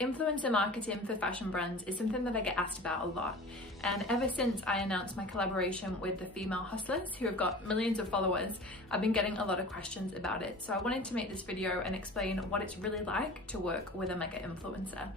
Influencer marketing for fashion brands is something that I get asked about a lot, and ever since I announced my collaboration with the Female Hustlers, who have got millions of followers, I've been getting a lot of questions about it. So I wanted to make this video and explain what it's really like to work with a mega influencer.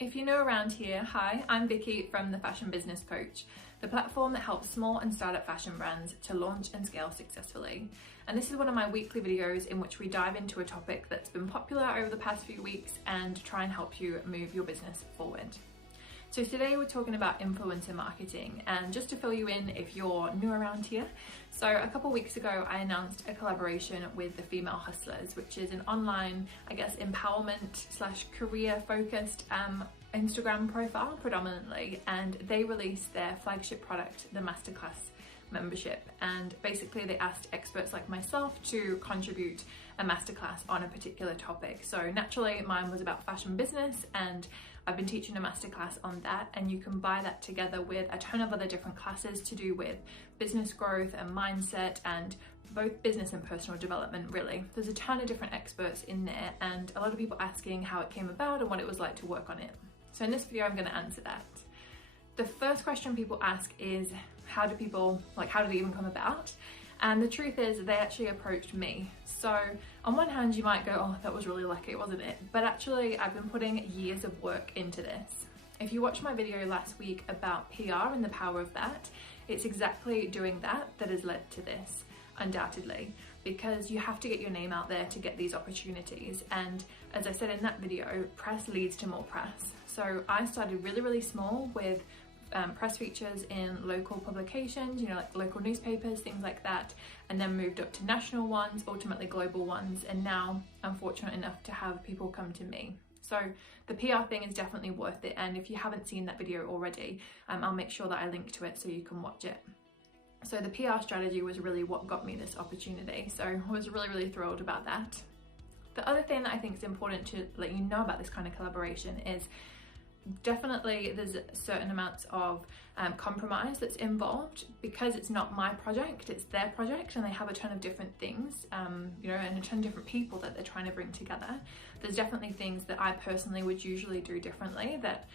If you're new around here, hi, I'm Vicky from The Fashion Business Coach, the platform that helps small and startup fashion brands to launch and scale successfully. And this is one of my weekly videos in which we dive into a topic that's been popular over the past few weeks and try and help you move your business forward. So today we're talking about influencer marketing, and just to fill you in if you're new around here, so a couple weeks ago I announced a collaboration with the Female Hustlers, which is an online, I guess, empowerment / career focused Instagram profile predominantly, and they released their flagship product, the Masterclass membership, and basically they asked experts like myself to contribute a masterclass on a particular topic. So naturally mine was about fashion business, and I've been teaching a masterclass on that, and you can buy that together with a ton of other different classes to do with business growth and mindset and both business and personal development really. There's a ton of different experts in there, and a lot of people asking how it came about and what it was like to work on it. So in this video I'm going to answer that. The first question people ask is how do they even come about? And the truth is they actually approached me. So on one hand you might go, oh, that was really lucky, wasn't it? But actually I've been putting years of work into this. If you watched my video last week about PR and the power of that, it's exactly doing that that has led to this, undoubtedly, because you have to get your name out there to get these opportunities. And as I said in that video, press leads to more press. So I started really small with press features in local publications, like local newspapers, things like that, and then moved up to national ones, ultimately global ones, and now I'm fortunate enough to have people come to me. So the PR thing is definitely worth it, and if you haven't seen that video already, I'll make sure that I link to it so you can watch it. So the PR strategy was really what got me this opportunity, so I was really thrilled about that. The other thing that I think is important to let you know about this kind of collaboration is definitely there's certain amounts of compromise that's involved, because it's not my project, it's their project, and they have a ton of different things, and a ton of different people that they're trying to bring together. There's definitely things that I personally would usually do differently that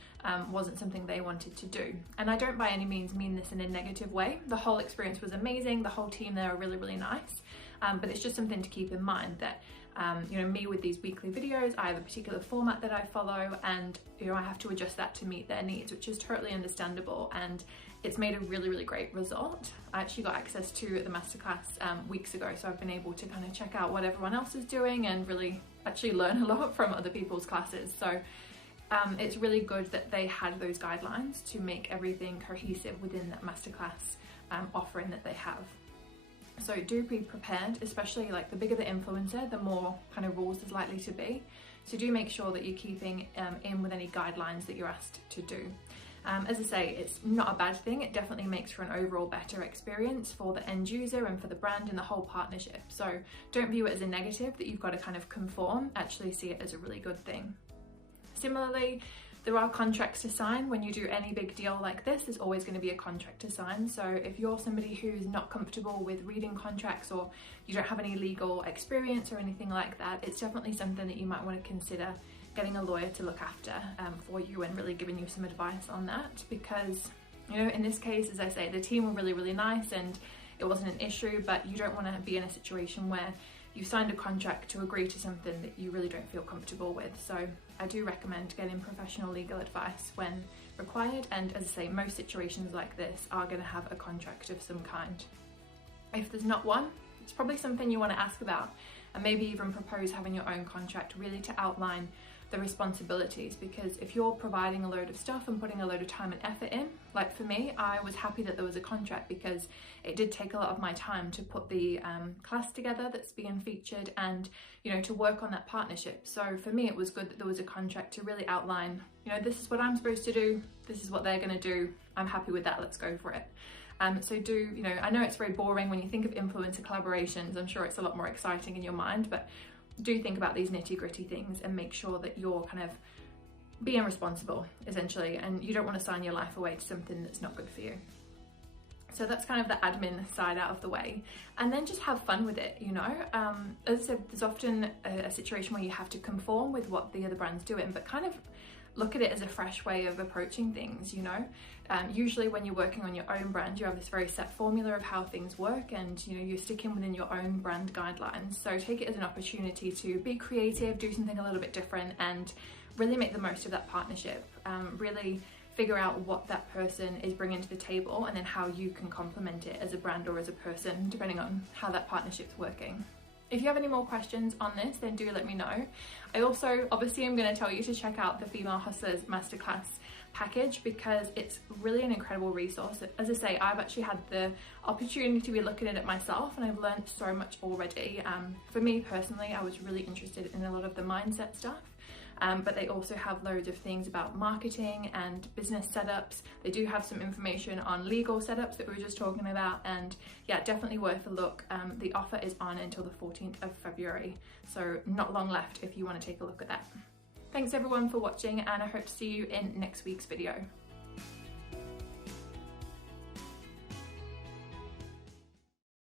wasn't something they wanted to do. And I don't by any means mean this in a negative way. The whole experience was amazing, the whole team there are really nice, but it's just something to keep in mind that me with these weekly videos, I have a particular format that I follow, and I have to adjust that to meet their needs, which is totally understandable, and it's made a really great result. I actually got access to the masterclass weeks ago, so I've been able to kind of check out what everyone else is doing and really actually learn a lot from other people's classes. So it's really good that they had those guidelines to make everything cohesive within that masterclass offering that they have. So do be prepared, especially like the bigger the influencer, the more kind of rules there's likely to be. So do make sure that you're keeping in with any guidelines that you're asked to do. As I say, it's not a bad thing. It definitely makes for an overall better experience for the end user and for the brand and the whole partnership. So don't view it as a negative that you've got to kind of conform, actually see it as a really good thing. Similarly, there are contracts to sign. When you do any big deal like this, there's always going to be a contract to sign. So if you're somebody who's not comfortable with reading contracts, or you don't have any legal experience or anything like that, it's definitely something that you might want to consider getting a lawyer to look after for you and really giving you some advice on that. Because in this case, as I say, the team were really nice and it wasn't an issue, but you don't want to be in a situation where you signed a contract to agree to something that you really don't feel comfortable with. So I do recommend getting professional legal advice when required, and as I say, most situations like this are going to have a contract of some kind. If there's not one, it's probably something you want to ask about, and maybe even propose having your own contract really to outline the responsibilities, because if you're providing a load of stuff and putting a load of time and effort in, like for me, I was happy that there was a contract, because it did take a lot of my time to put the class together that's being featured and to work on that partnership. So for me it was good that there was a contract to really outline, this is what I'm supposed to do, this is what they're going to do, I'm happy with that, let's go for it. So I know it's very boring when you think of influencer collaborations, I'm sure it's a lot more exciting in your mind, but do think about these nitty-gritty things and make sure that you're kind of being responsible, essentially, and you don't want to sign your life away to something that's not good for you. So that's kind of the admin side out of the way, and then just have fun with it, you know. As I said, there's often a situation where you have to conform with what the other brand's doing, but kind of look at it as a fresh way of approaching things, you know. Usually when you're working on your own brand, you have this very set formula of how things work, and you know, you're sticking within your own brand guidelines. So take it as an opportunity to be creative, do something a little bit different, and really make the most of that partnership. Really figure out what that person is bringing to the table, and then how you can complement it as a brand or as a person, depending on how that partnership's working. If you have any more questions on this, then do let me know. I also, obviously, I'm going to tell you to check out the Female Hustlers Masterclass package, because it's really an incredible resource. As I say, I've actually had the opportunity to be looking at it myself, and I've learned so much already. For me personally, I was really interested in a lot of the mindset stuff. But they also have loads of things about marketing and business setups. They do have some information on legal setups that we were just talking about, and yeah, definitely worth a look. The offer is on until the 14th of February, so not long left if you want to take a look at that. Thanks everyone for watching, and I hope to see you in next week's video.